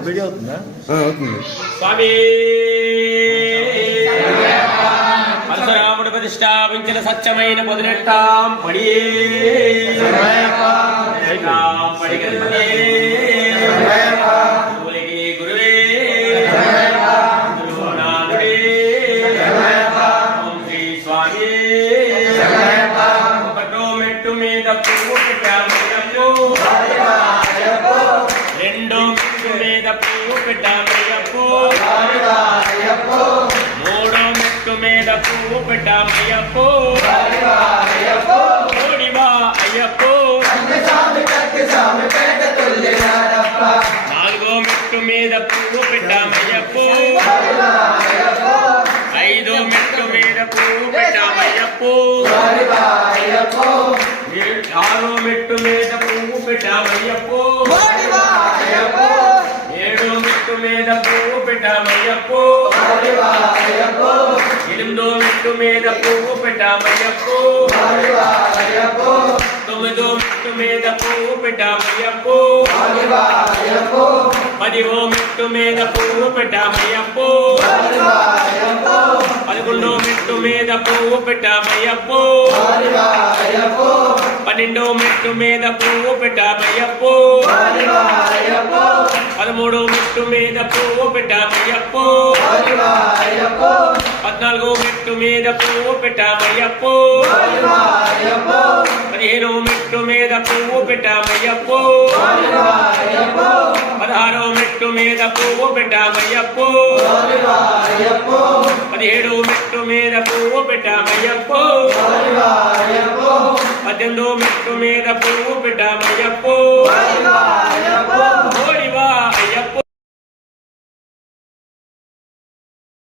Video అవుతుందా? అవుతుంది. స్వామి పరశురాముడు ప్రతిష్టాపించిన సత్యమైన పొదినెట్టాం పడి గురువే గురునాథుడే ఓం శ్రీ స్వామి ఒకటో మెట్టు మీద పువ్వు పెట్టామయ్యప్పో రెండో మెట్టు మీద పువ్వు పెట్టామయ్యప్పో మూడో మెట్టు మీద పువ్వు పెట్టామయ్యప్పో ఓడివా అయ్యప్పో నాలుగో మెట్టు మీద పువ్వు పెట్టామయ్యప్పో ఐదో మెట్టు మీద పువ్వు పెట్టామయ్యప్పో ఆరో మెట్టు మీద పువ్వు పెట్టామయ్యప్పో ఏడో మెట్టు మీద పువ్వు పెట్టామయ్యప్పో ఎనిమిదో మెట్టు మీద పువ్వు పెట్టామయ్యప్పో తొమ్మిదో మెట్టు మీద పువ్వు పెట్టామయ్యప్పో పదివో మెట్టు మీద పువ్వు పెట్టామయ్యప్పో పదకొండో మెట్టు మీద పువ్వు పెట్టామయ్యప్పో పన్నెండో మెట్టు మీద పువ్వు పెట్టామయ్యప్పో పదమూడో మెట్టు మీద పువ్వు పెట్టామయ్యప్పో పద్నాలుగో మెట్టు మీద పువ్వు పెట్టామయ్యప్పో పదిహేనో మెట్టు మీద పువ్వు పెట్టామయ్యప్పో పదహారో మెట్టు మీద పువ్వు పెట్టామయ్యప్పో పదిహేడో మెట్టు మీద పువ్వు పెట్టామయ్యప్పో పద్దెనిమిదో మెట్టు మీద పువ్వు పెట్టామయ్యప్పో